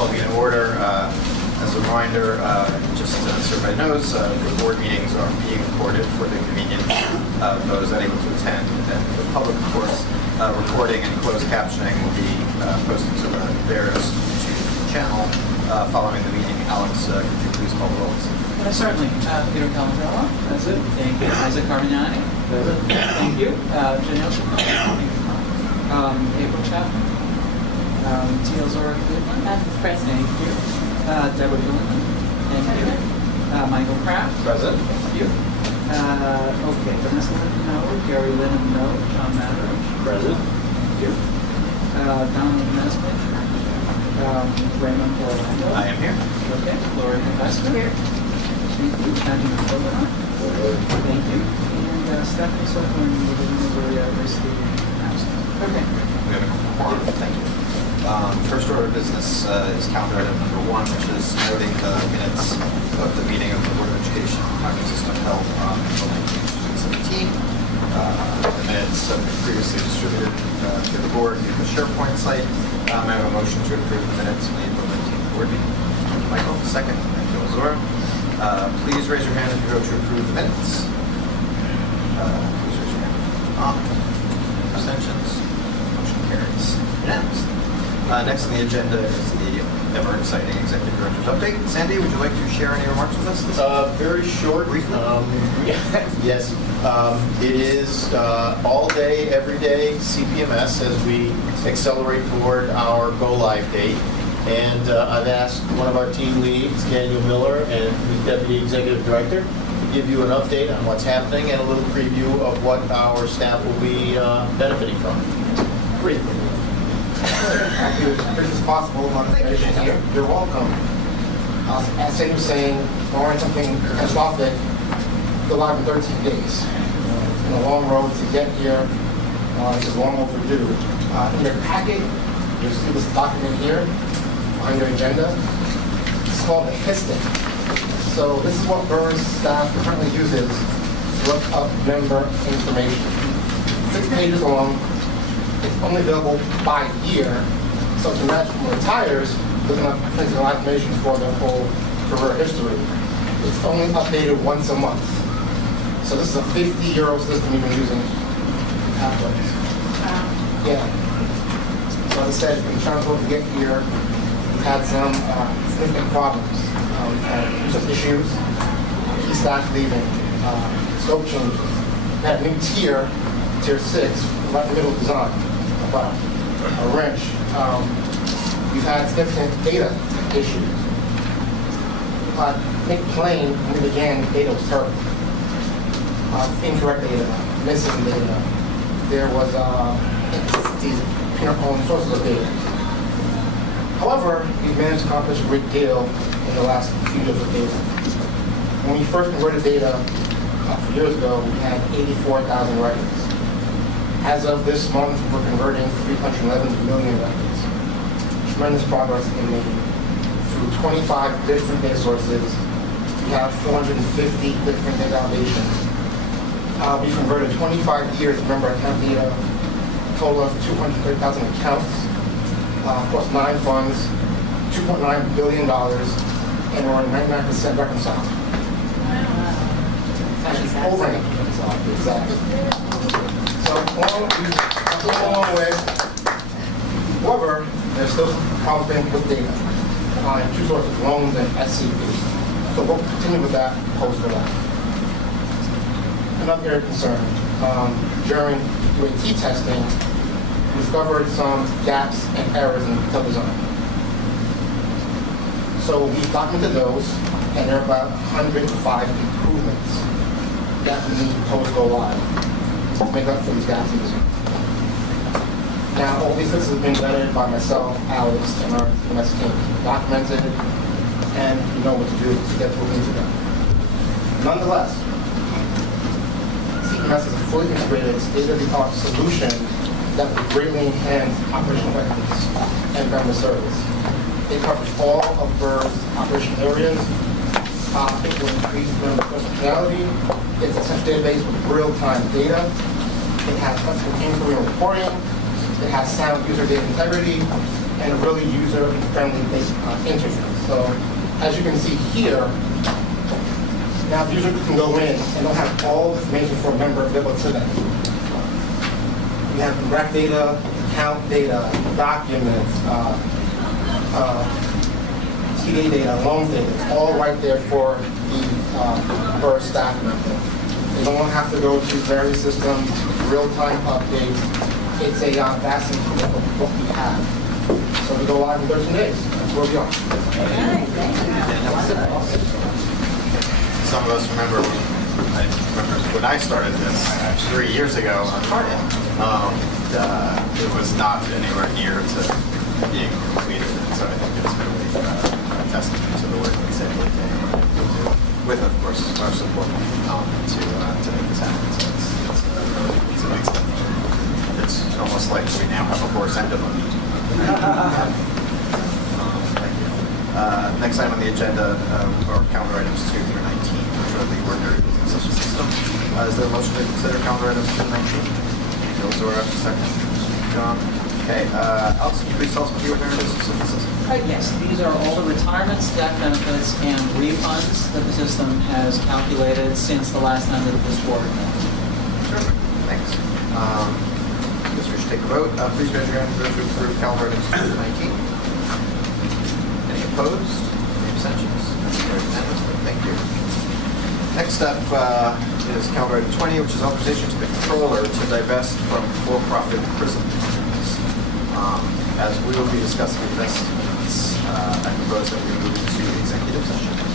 I'll be in order. As a reminder, just so everybody knows, the board meetings are being recorded for the convenience of those unable to attend. And for the public, of course, recording and closed captioning will be posted to the Bears YouTube channel following the meeting. Alex, could you please call the roll? Certainly. Peter Calabrella, present. Thank you. Isaac Carmignani, present. Thank you. Janelle Chapman. April Chapman. Teal Zora Cleveland. Present. Thank you. Deborah Gilliland. Thank you. Michael Kraft. Present. Thank you. Okay, Vanessa Lynn, no. Gary Lennon, no. John Madridge. Present. Thank you. Donald Nesbitt. Raymond Orlando. I am here. Okay. Gloria Investor. Here. Thank you. Andrew Kovana. Thank you. And Stephanie Sokol and Missouri University absent. Okay. We have a quorum. Thank you. First order of business is calendar item number 1, which is noting the minutes of the meeting of the Board of Education Housing System held on April 19, 2017. The minutes have been previously distributed to the board via the SharePoint site. I have a motion to approve the minutes of the April 19th board meeting. Michael, second. Thank you, Zora. Please raise your hand if you vote to approve the minutes. Please raise your hand. Abstentions. Motion carries unanimously. Next on the agenda is the ever exciting executive director's update. Sandy, would you like to share any remarks with us? Very short. Briefly? Yes. It is all day, every day CPMS as we accelerate toward our go-live date. And I've asked one of our team leads, Daniel Miller, and who's Deputy Executive Director, to give you an update on what's happening and a little preview of what our staff will be benefiting from. Briefly. Thank you as quick as possible. Here. You're welcome. As Sandy was saying, barring something catastrophic, go live in 13 days. It's been a long road to get here. This is long overdue. In your packet, you'll see this document here on your agenda. It's called the HISTIC. So this is what Burns staff currently uses to look up member information. 6 pages long. It's only available by year, so to match from retires, looking up physical information for their whole career history. It's only updated once a month. So this is a 50-year system we've been using pathways. Yeah. So as I said, it's been trying to get here. We've had some significant problems. We've had user issues, key staff leaving, scope changes. We had a new tier 6, right in the middle of design. About a wrench. We've had significant data issues. Make plain, when we began, data was terrible. Incorrect data, missing data. There was inconsistencies between our own sources of data. However, we've managed to accomplish a great deal in the last few years of data. When we first converted data a few years ago, we had 84,000 records. As of this month, we're converting 311 million records. Tremendous progress in made. Through 25 different data sources, we have 450 different data foundations. We converted 25 years of member account data, a total of 230,000 accounts, across 9 funds, $2.9 billion, and we're 99% reconciled. And over 90% reconciled, exactly. So we've come a long way. However, there's still problems with data on 2 sources, loans and SCP. So we'll continue with that post-go-live. Another area of concern, during UAT testing, we discovered some gaps and errors in the design. So we documented those, and there are about 105 improvements that we need post-go-live to make up for these gaps in design. Now, all these lists have been vetted by myself, Alex, and our CMS team, documented, and we know what to do to get what we need to do. Nonetheless, CMS is a fully integrated, state-of-the-art solution that will greatly enhance operational effectiveness and member service. It covers all of Burr's operation areas. It will increase member functionality. It's a central database with real-time data. It has customer inquiry and reporting. It has sound user data integrity and a really user-friendly interface. So as you can see here, now the user can go in and they'll have all the information for a member available to them. We have direct data, account data, documents, TA data, loan data. It's all right there for the for a staff member. They don't have to go to various systems, real-time updates. It's a vast improvement of what we have. So we go live in 13 days. That's where we are. Some of us remember when I started this 3 years ago on Cardian. It was not anywhere near to being completed, and so I think it's really a testament to the work we say every day, with, of course, our support to make this happen. So it's a big step. It's almost like we now have a horse and a buggy. Thank you. Next item on the agenda are calendar items 2 through 19, which are the ordinary business of the system. Is there a motion to consider calendar items 2 through 19? Bill Zora, second. John. Okay. Alex, can you please tell us what the ordinary business of the system? Yes, these are all the retirements, death benefits, and refunds that the system has calculated since the last time that this board met. Sure. Thanks. I guess we should take a vote. Please raise your hand for those who approve calendar items 2 through 19. Any opposed? Any abstentions? Carried unanimously. Thank you. Next up is calendar item 20, which is authorization to the controller to divest from for-profit prison funds. As we will be discussing investments, I propose that we move to executive session. Can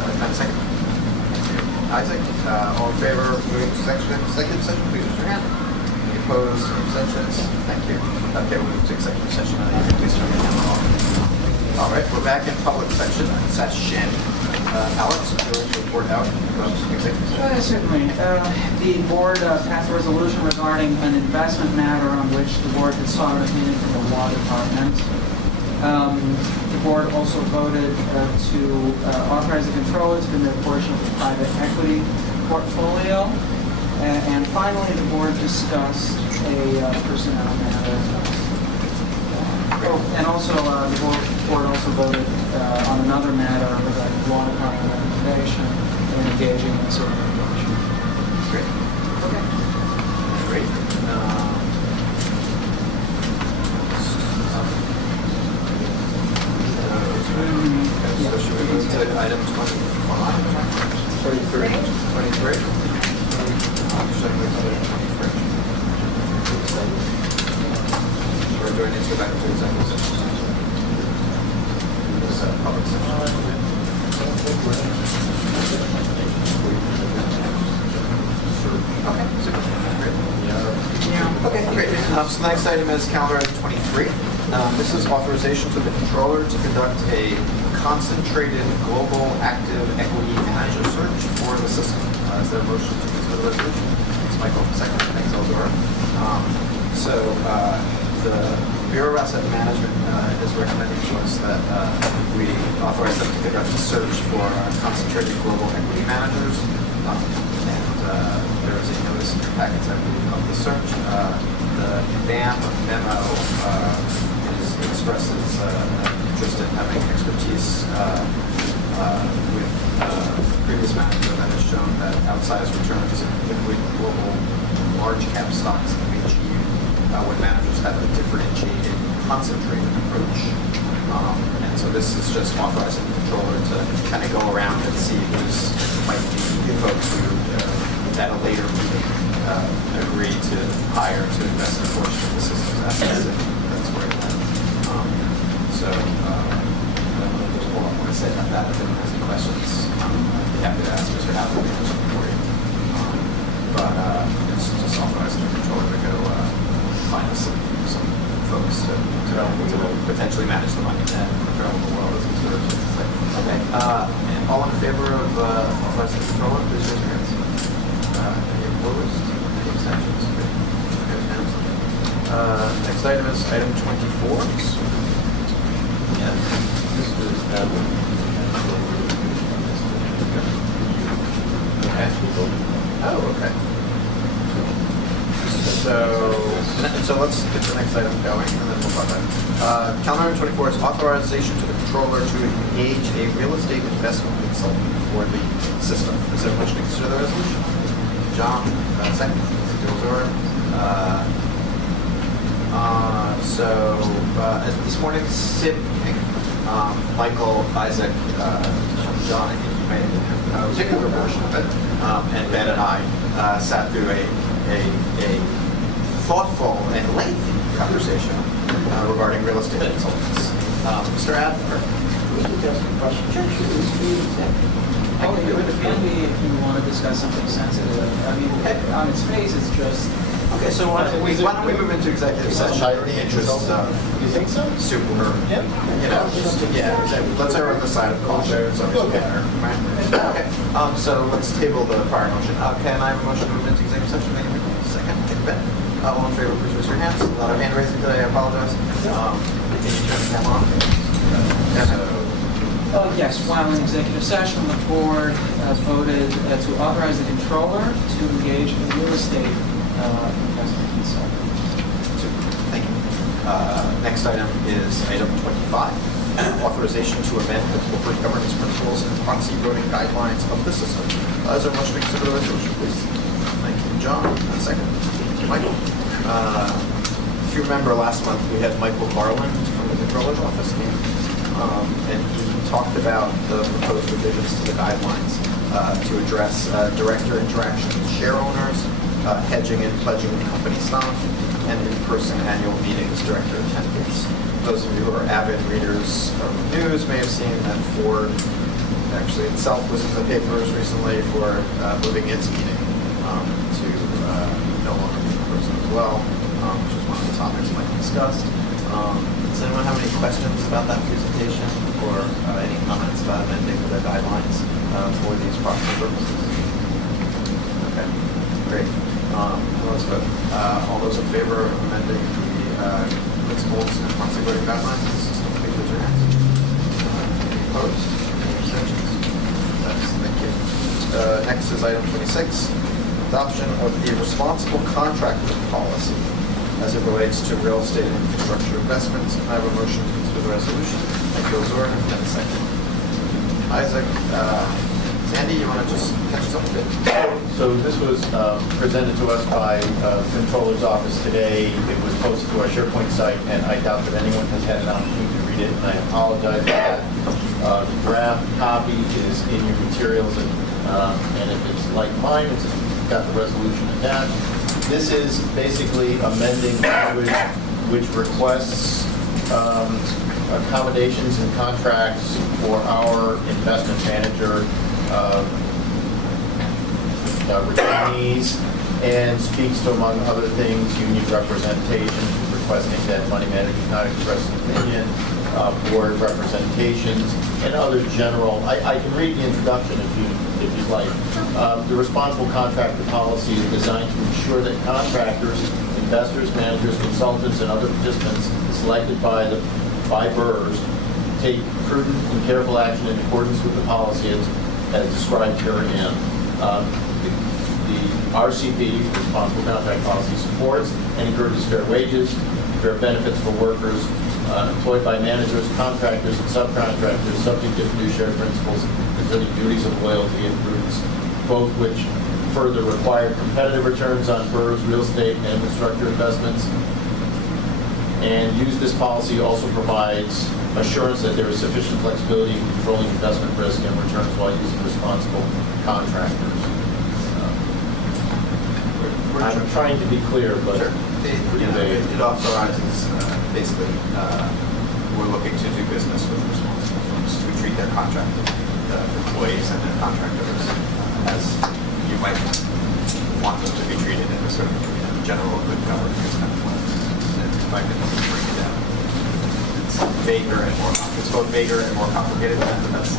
I have a second? Thank you. Isaac, all in favor of moving to executive session, please raise your hand. Any opposed? Any abstentions? Thank you. Okay, we'll move to executive session. Please turn your camera off. All right, we're back in public session. Alex, would you like to report out about executive session? Certainly. The board passed a resolution regarding an investment matter on which the board had sought an opinion from the law department. The board also voted to authorize the controller to commit a portion of the private equity portfolio. And finally, the board discussed a personnel matter. And also, the board also voted on another matter regarding law department recommendation and engaging in certain litigation. Great. Okay. Great. So should we move to item 25? 23. 23? Should I move to item 23? Or do I need to go back to executive session? This is a public session. Okay, super. Great. Okay, great. So the next item is calendar item 23. This is authorization to the controller to conduct a concentrated global active equity manager search for the system. Is there a motion to consider the resolution? Thanks, Michael. Second. Thanks, Eldora. The Bureau of Asset Management is recommending to us that we authorize them to conduct a search for concentrated global equity managers. There is a notice in your packets, I believe, of the search. The BAM memo expresses interest in having expertise with previous management that has shown that outsized returns in liquid global large cap stocks can be achieved when managers have a differentiated, concentrated approach. And so this is just authorizing the controller to kind of go around and see who's might be folks who at a later meeting agree to hire to invest a portion of the system's assets. That's where it went. So I don't know if there's a whole lot more to say about that. If anyone has any questions, I'd be happy to ask Mr. Hathaway to answer for you. But it's just authorizing the controller to go find us some folks to potentially manage the money and travel the world as a sort of thing. Okay. And all in favor of authorizing the controller, please raise your hands. Any opposed? Any abstentions? Next item is item 24. Yes. Okay. Oh, okay. So And so let's get the next item going, and then we'll talk about it. Calendar item 24 is authorization to the controller to engage a real estate investment consultant for the system. Is there a motion to consider the resolution? John, second. Gilzor. This morning, Sid, Michael, Isaac, John, I think you made a particular portion of it, and Ben and I sat through a thoughtful and lengthy conversation regarding real estate consultants. Mr. Adler. Oh, it can be if you want to discuss something sensitive. I mean, on its face, it's just. Okay, so why don't we move into executive session in the interest of You think so? super, Yeah. let's err on the side of caution, so it's Okay. better. Right? Okay, so let's table the prior motion. Can I have a motion to move into executive session? Thank you. Second, thank you, Ben. All in favor, please raise your hands. A lot of hand raising today, I apologize. Can you turn the camera on? Yes, while in executive session, the board voted to authorize the controller to engage a real estate investment consultant. Super. Thank you. Next item is item 25, authorization to amend the corporate governance principles and proxy voting guidelines of the system. Is there a motion to consider the resolution, please? Thank you, John. A second. Thank you, Michael. If you remember last month, we had Michael Garland from the controller's office here, and he talked about the proposed revisions to the guidelines to address director interaction with share owners, hedging and pledging company stock, and in-person annual meetings, director attendance. Those of you who are avid readers of the news may have seen that Ford actually itself was in the papers recently for moving its meeting to no longer be in person as well, which is one of the topics Mike discussed. Does anyone have any questions about that presentation or any comments about amending the guidelines for these proxy purposes? Okay, great. Let's vote. All those in favor of amending the principles and proxy voting guidelines of the system, please raise your hands. Any opposed? Any abstentions? Thank you. Next is item 26, adoption of the responsible contractor policy as it relates to real estate and infrastructure investments. I have a motion to consider the resolution. Thank you, Ozora, and a second. Isaac, Sandy, you want to just catch us up a bit? So this was presented to us by the Controller's Office today. It was posted to our SharePoint site, and I doubt that anyone has had an opportunity to read it, and I apologize for that. The draft copy is in your materials, and if it's like mine, it's got the resolution attached. This is basically amending language which requests accommodations and contracts for our investment manager retainees, and speaks to, among other things, union representation, requesting that money managers not express an opinion, board representations, and other general. I can read the introduction if you'd like. The responsible contractor policy is designed to ensure that contractors, investors, managers, consultants, and other participants selected by BRRs take prudent and careful action in accordance with the policy as described herein. The RCP, Responsible Contract Policy, supports and encourages fair wages, fair benefits for workers employed by managers, contractors, and subcontractors, subject to fiduciary principles, including duties of loyalty and prudence, both which further require competitive returns on BRRs, real estate, and infrastructure investments. And this policy also provides assurance that there is sufficient flexibility in controlling investment risk and returns while using responsible contractors. I'm trying to be clear, but It authorizes, basically, we're looking to do business with responsible folks who treat their contracted employees and their contractors as you might want them to be treated in a sort of general good governance kind of way. And if I can break it down, it's vaguer and more, it's both vaguer and more complicated than the best.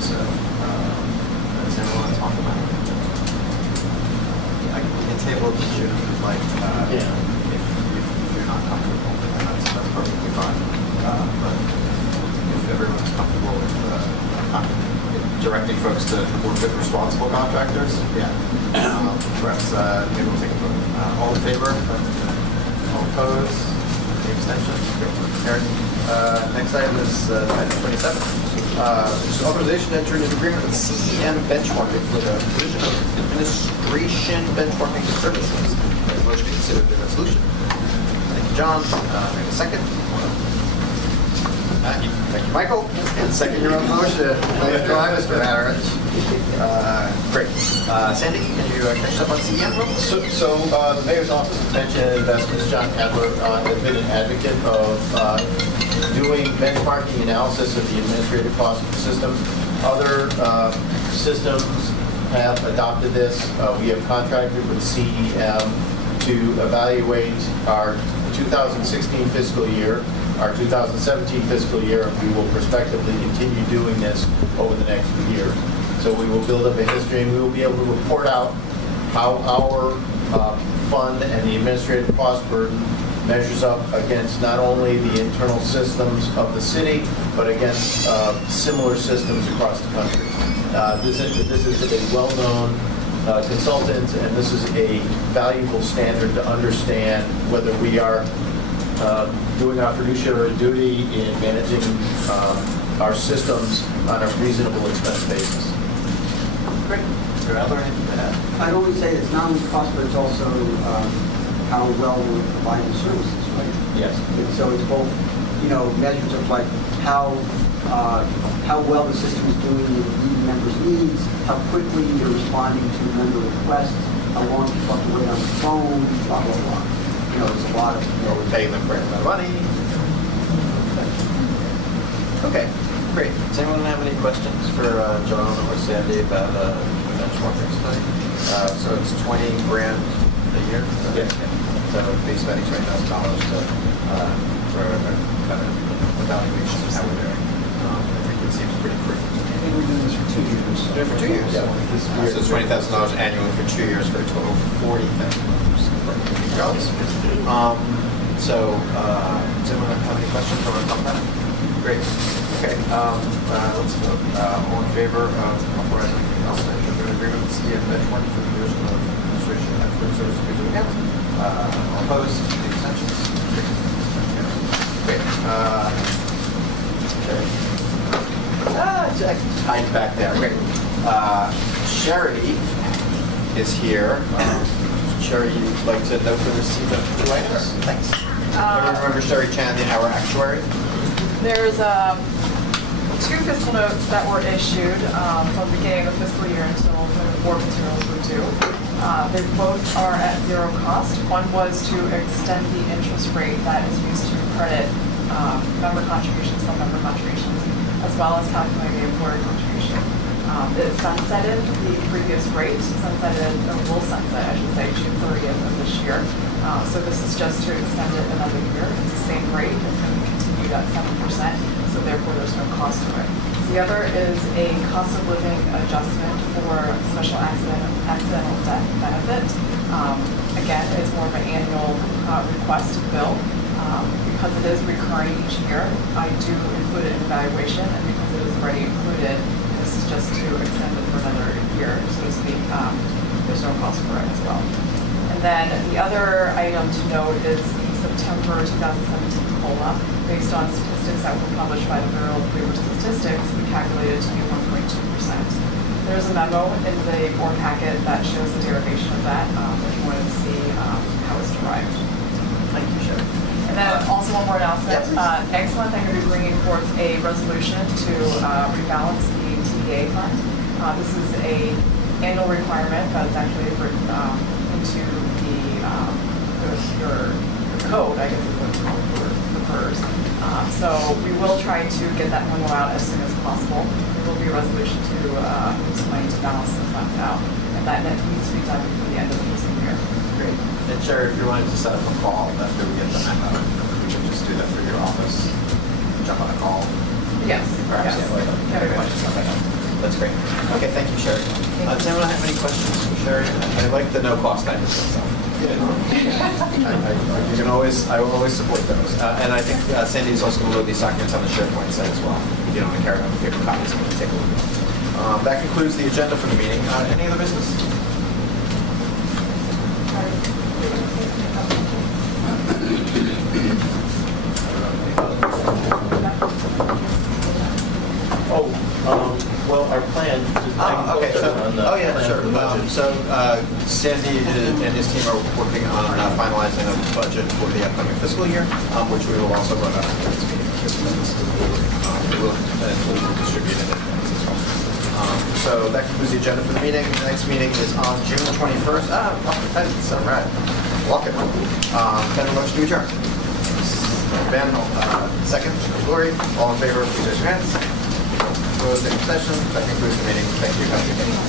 Does anyone want to talk about it? I can table it to June if like, if you're not comfortable, then that's perfectly fine. But if everyone's comfortable with directing folks to work with responsible contractors, yeah. Perhaps maybe we'll take a vote. All in favor? All opposed? Any abstentions? Great. Carried. Next item is item 27. Which is authorization to enter into an agreement with CEM Benchmarking for the provision of administration benchmarking services. May I motion to consider the resolution? Thank you, John. May I have a second? Thank you, Michael. And second your own motion. Nice try, Mr. Harris. Great. Sandy, can you catch us up on CEM real quick? So the mayor's office of pension and investments, John Adler, has been an advocate of doing benchmarking analysis of the administrative cost of the systems. Other systems have adopted this. We have contracted with CEM to evaluate our 2016 fiscal year, our 2017 fiscal year, and we will prospectively continue doing this over the next year. So we will build up a history, and we will be able to report out how our fund and the administrative cost burden measures up against not only the internal systems of the city, but against similar systems across the country. This is a well-known consultant, and this is a valuable standard to understand whether we are doing our fiduciary duty in managing our systems on a reasonable expense basis. Great. Mr. Adler, anything to add? I'd only say it's not only cost, but it's also how well we're providing services, right? Yes. And so it's both, measures of like how well the system is doing with meeting members' needs, how quickly you're responding to member requests, how long you have to wait on the phone, blah, blah, blah. There's a lot of, We're paying them a great amount of money. Okay, great. Does anyone have any questions for John or Sandy about benchmarking study? So it's $20,000 a year? Yeah. So base spending $20,000 for a kind of evaluation of how we're doing. I think it seems pretty prudent. I think we're doing this for 2 years. Doing it for 2 years? Yeah. So it's $20,000 annually for 2 years for a total of $40,000. So, does anyone have any questions or want to talk about it? Great. Okay, let's vote. All in favor of authorizing us to enter an agreement with CEM Benchmarking for the provision of administration and expert services to the account? All opposed? Any abstentions? Great. Jack hide back there. Great. Sherry is here. Sherry, you'd like to note the receipt of 2 items? Thanks. Everyone remember Sherry Chan, our actuary? There's 2 fiscal notes that were issued from the beginning of the fiscal year until when the board materials were due. They both are at 0 cost. One was to extend the interest rate that is used to credit member contributions, some member contributions, as well as calculating the employer contribution. It sunsetted the previous rate, will sunset, I should say, June 30th of this year. So this is just to extend it another year. It's the same rate. It's going to be continued at 7%, so therefore there's no cost to it. The other is a cost of living adjustment for special accidental death benefit. Again, it's more of an annual request bill. Because it is recurring each year, I do include it in evaluation, and because it is already included, this is just to extend it for another year, so to speak. There's no cost for it as well. And then the other item to note is the September 2017 COLA. Based on statistics that were published by the Bureau of Labor Statistics, we calculated to be 1.2%. There's a memo in the board packet that shows the derivation of that, if you wanted to see how it's derived. Thank you, Sherry. And then also one more announcement. Next month, I'm going to be bringing forth a resolution to rebalance the TDA fund. This is a annual requirement that is actually written into your code, I guess is what it's called for PERS. So we will try to get that memo out as soon as possible. There will be a resolution to move some money to balance the funds out, and that needs to be done before the end of the fiscal year. Great. And Sherry, if you wanted to set up a call after we get the memo, we can just do that through your office. Jump on a call. Yes. Perhaps Yes. have questions on that. That's great. Okay, thank you, Sherry. Does anyone have any questions for Sherry? I like the no-cost items and stuff. You can always, I will always support those. And I think Sandy is also going to load these documents on the SharePoint site as well. If you don't want to carry around the paper copies, you can take a look. That concludes the agenda for the meeting. Any other business? plan. Just I can Okay, post so, it on the yeah, plan sure. for the budget. Sandy and his team are working on finalizing a budget for the upcoming fiscal year, which we will also run out of this meeting. We will distribute it in advance as well. So that concludes the agenda for the meeting. The next meeting is on June 21st. That's all right. Walk it. Then a motion to adjourn. Ben, second. Lori, all in favor, please raise your hands. Opposed, any abstentions? That concludes the meeting. Thank you. Have a good day.